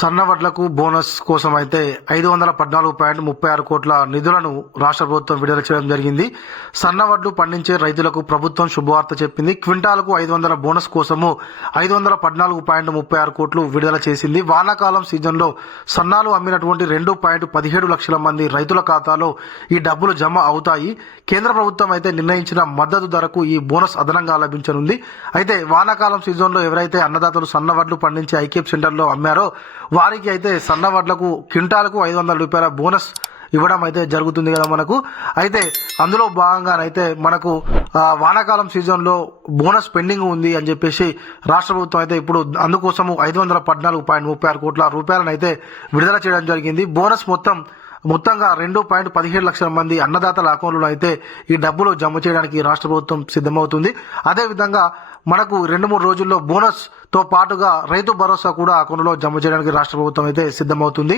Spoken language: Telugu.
సన్నవడ్లకు బోనస్ కోసం అయితే 514.36 కోట్ల నిధులను రాష్ట్ర ప్రభుత్వం విడుదల చేయడం జరిగింది. సన్నవడ్లు పండించే రైతులకు ప్రభుత్వం శుభవార్త చెప్పింది. క్వింటాలకు 500 బోనస్ కోసము 514.36 కోట్లు విడుదల చేసింది. వానాకాలం సీజన్లో సన్నాలు అమ్మినటువంటి 2.17 లక్షల మంది రైతుల ఖాతాలో ఈ డబ్బులు జమ అవుతాయి. కేంద్ర ప్రభుత్వం అయితే నిర్ణయించిన మద్దతు ధరకు ఈ బోనస్ అదనంగా లభించనుంది. అయితే వానాకాలం సీజన్లో ఎవరైతే అన్నదాతలు సన్నవడ్లు పండించే ఐకేప్ సెంటర్లో అమ్మారో వారికి అయితే సన్నవడ్లకు క్వింటాలకు 500 రూపాయల బోనస్ ఇవ్వడం అయితే జరుగుతుంది కదా మనకు. అయితే అందులో భాగంగానైతే మనకు వానాకాలం సీజన్లో బోనస్ పెండింగ్ ఉంది అని చెప్పేసి రాష్ట్ర ప్రభుత్వం అయితే ఇప్పుడు అందుకోసము 514.36 కోట్ల రూపాయలను అయితే విడుదల చేయడం జరిగింది. బోనస్ మొత్తంగా 2.17 లక్షల మంది అన్నదాతల అకౌంట్లో అయితే ఈ డబ్బులు జమ చేయడానికి రాష్ట్ర ప్రభుత్వం సిద్ధమవుతుంది. అదేవిధంగా మనకు 2-3 రోజుల్లో బోనస్ తో పాటుగా రైతు భరోసా కూడా అకౌంట్లో జమ చేయడానికి రాష్ట్ర ప్రభుత్వం అయితే సిద్ధమవుతుంది.